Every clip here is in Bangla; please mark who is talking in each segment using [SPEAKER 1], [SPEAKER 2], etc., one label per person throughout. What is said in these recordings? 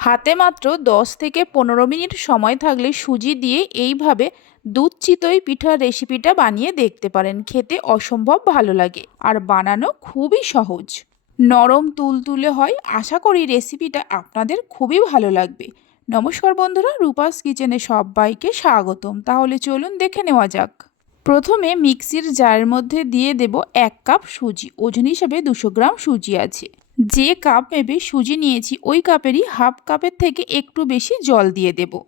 [SPEAKER 1] হাতে মাত্র 10 থেকে পনেরো মিনিট সময় থাকলে সুজি দিয়ে এইভাবে দুধ চিতই পিঠার রেসিপিটা বানিয়ে দেখতে পারেন। খেতে অসম্ভব ভালো লাগে আর বানানো খুবই সহজ। নরম তুলতুলে হয়। আশা করি রেসিপিটা আপনাদের খুবই ভালো লাগবে। নমস্কার বন্ধুরা, রূপাস কিচেনে সবাইকে স্বাগতম। তাহলে চলুন দেখে নেওয়া যাক। প্রথমে মিক্সির জারের মধ্যে দিয়ে দেব এক কাপ সুজি। ওজন হিসাবে দুশো গ্রাম সুজি আছে। যে কাপ মেপে সুজি নিয়েছি, ওই কাপেরই হাফ কাপের থেকে একটু বেশি জল দিয়ে দেব।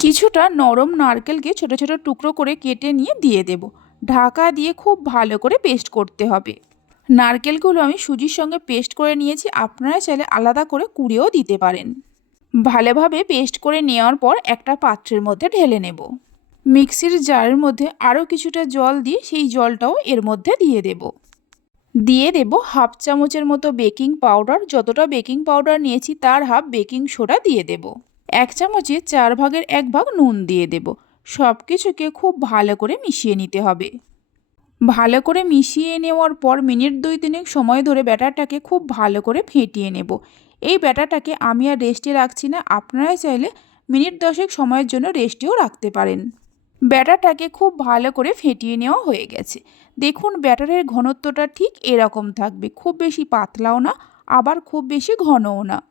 [SPEAKER 1] কিছুটা নরম নারকেলকে ছোট ছোট টুকরো করে কেটে নিয়ে দিয়ে দেব। ঢাকা দিয়ে খুব ভালো করে পেস্ট করতে হবে। নারকেলগুলো আমি সুজির সঙ্গে পেস্ট করে নিয়েছি, আপনারা চাইলে আলাদা করে কুড়িয়েও দিতে পারেন। ভালোভাবে পেস্ট করে নেওয়ার পর একটা পাত্রের মধ্যে ঢেলে নেব। মিক্সির জারের মধ্যে আরও কিছুটা জল দিয়ে সেই জলটাও এর মধ্যে দিয়ে দেব। দিয়ে দেব হাফ চামচের মতো বেকিং পাউডার। যতটা বেকিং পাউডার নিয়েছি তার হাফ বেকিং সোডা দিয়ে দেব। এক চামচে চার ভাগের এক ভাগ নুন দিয়ে দেব। সব কিছুকে খুব ভালো করে মিশিয়ে নিতে হবে। ভালো করে মিশিয়ে নেওয়ার পর মিনিট দুই তিনেক সময় ধরে ব্যাটারটাকে খুব ভালো করে ফেটিয়ে নেব। এই ব্যাটারটাকে আমি আর রেস্টে রাখছি না। আপনারা চাইলে মিনিট দশেক সময়ের জন্য রেস্টেও রাখতে পারেন। ব্যাটারটাকে খুব ভালো করে ফেটিয়ে নেওয়া হয়ে গেছে। দেখুন, ব্যাটারের ঘনত্বটা ঠিক এরকম থাকবে, খুব বেশি পাতলাও না, আবার খুব বেশি ঘনও না।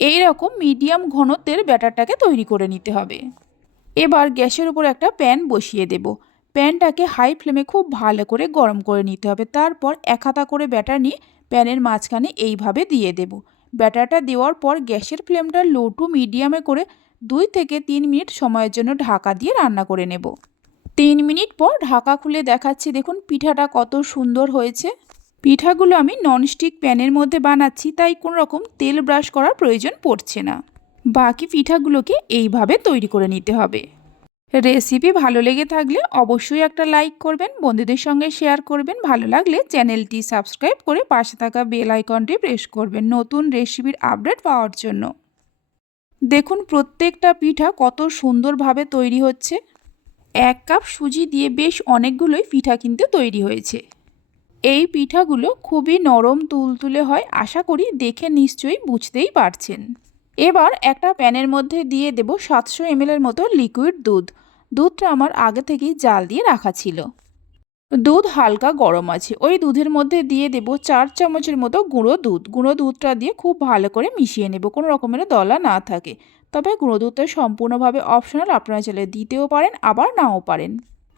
[SPEAKER 1] এই রকম মিডিয়াম ঘনত্বের ব্যাটারটাকে তৈরি করে নিতে হবে। এবার গ্যাসের উপর একটা প্যান বসিয়ে দেব। প্যানটাকে হাই ফ্লেমে খুব ভালো করে গরম করে নিতে হবে। তারপর এক হাতা করে ব্যাটার নিয়ে প্যানের মাঝখানে এইভাবে দিয়ে দেব। ব্যাটারটা দেওয়ার পর গ্যাসের ফ্লেমটা লো টু মিডিয়ামে করে দুই থেকে তিন মিনিট সময়ের জন্য ঢাকা দিয়ে রান্না করে নেব। তিন মিনিট পর ঢাকা খুলে দেখাচ্ছি, দেখুন পিঠাটা কত সুন্দর হয়েছে। পিঠাগুলো আমি ননস্টিক প্যানের মধ্যে বানাচ্ছি, তাই কোনো রকম তেল ব্রাশ করার প্রয়োজন পড়ছে না। বাকি পিঠাগুলোকে এইভাবে তৈরি করে নিতে হবে। রেসিপি ভালো লেগে থাকলে অবশ্যই একটা লাইক করবেন, বন্ধুদের সঙ্গে শেয়ার করবেন। ভালো লাগলে চ্যানেলটি সাবস্ক্রাইব করে পাশে থাকা বেল আইকনটি প্রেস করবেন নতুন রেসিপির আপডেট পাওয়ার জন্য। দেখুন প্রত্যেকটা পিঠা কত সুন্দরভাবে তৈরি হচ্ছে। এক কাপ সুজি দিয়ে বেশ অনেকগুলোই পিঠা কিন্তু তৈরি হয়েছে। এই পিঠাগুলো খুবই নরম তুলতুলে হয়, আশা করি দেখে নিশ্চয়ই বুঝতেই পারছেন। এবার একটা প্যানের মধ্যে দিয়ে দেব সাতশো এমএলের মতো লিকুইড দুধ। দুধটা আমার আগে থেকেই জাল দিয়ে রাখা ছিল। দুধ হালকা গরম আছে। ওই দুধের মধ্যে দিয়ে দেব চার চামচের মতো গুঁড়ো দুধ। গুঁড়ো দুধটা দিয়ে খুব ভালো করে মিশিয়ে নেব, কোনো রকমের দলা না থাকে। তবে গুঁড়ো দুধটা সম্পূর্ণভাবে অপশনাল আপনারা চাইলে দিতেও পারেন, আবার নাও পারেন।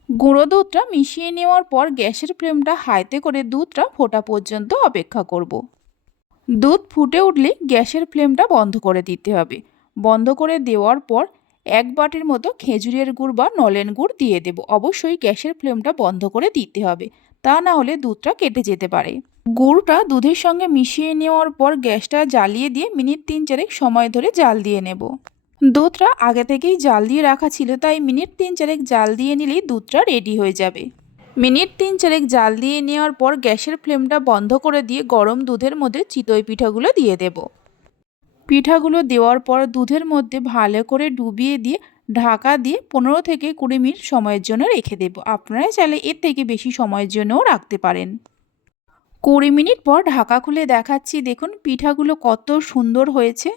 [SPEAKER 1] গুঁড়ো দুধটা মিশিয়ে নেওয়ার পর গ্যাসের ফ্লেমটা হাইতে করে দুধটা ফোটা পর্যন্ত অপেক্ষা করব। দুধ ফুটে উঠলে গ্যাসের ফ্লেমটা বন্ধ করে দিতে হবে। বন্ধ করে দেওয়ার পর এক বাটির মতো খেজুরের গুড় বা নলেন গুড় দিয়ে দেব। অবশ্যই গ্যাসের ফ্লেমটা বন্ধ করে দিতে হবে। তা না হলে দুধটা কেটে যেতে পারে। গুড়টা দুধের সঙ্গে মিশিয়ে নেওয়ার পর গ্যাসটা জ্বালিয়ে দিয়ে মিনিট তিন চারেক সময় ধরে জাল দিয়ে নেব। দুধটা আগে থেকেই জাল দিয়ে রাখা ছিল, তাই মিনিট তিন চারেক জাল দিয়ে নিলেই দুধটা রেডি হয়ে যাবে। মিনিট তিন চারেক জাল দিয়ে নেওয়ার পর গ্যাসের ফ্লেমটা বন্ধ করে দিয়ে গরম দুধের মধ্যে চিতই পিঠাগুলো দিয়ে দেব। পিঠাগুলো দেওয়ার পর দুধের মধ্যে ভালো করে ডুবিয়ে দিয়ে, ঢাকা দিয়ে পনেরো থেকে কুড়ি মিনিট সময়ের জন্য রেখে দেব। আপনারা চাইলে এর থেকে বেশি সময়ের জন্যও রাখতে পারেন। কুড়ি মিনিট পর ঢাকা খুলে দেখাচ্ছি। দেখুন পিঠাগুলো কত সুন্দর হয়েছে।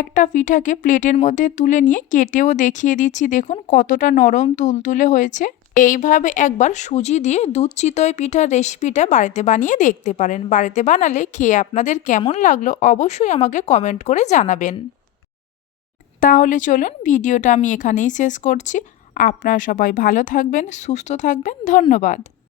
[SPEAKER 1] একটা পিঠাকে প্লেটের মধ্যে তুলে নিয়ে কেটেও দেখিয়ে দিচ্ছি। দেখুন কতটা নরম তুলতুলে হয়েছে। এইভাবে একবার সুজি দিয়ে দুধ চিতয় পিঠার রেসিপিটা বাড়িতে বানিয়ে দেখতে পারেন। বাড়িতে বানালে খেয়ে আপনাদের কেমন লাগল অবশ্যই আমাকে কমেন্ট করে জানাবেন। তাহলে চলুন ভিডিওটা আমি এখানেই শেষ করছি। আপনারা সবাই ভালো থাকবেন, সুস্থ থাকবেন। ধন্যবাদ।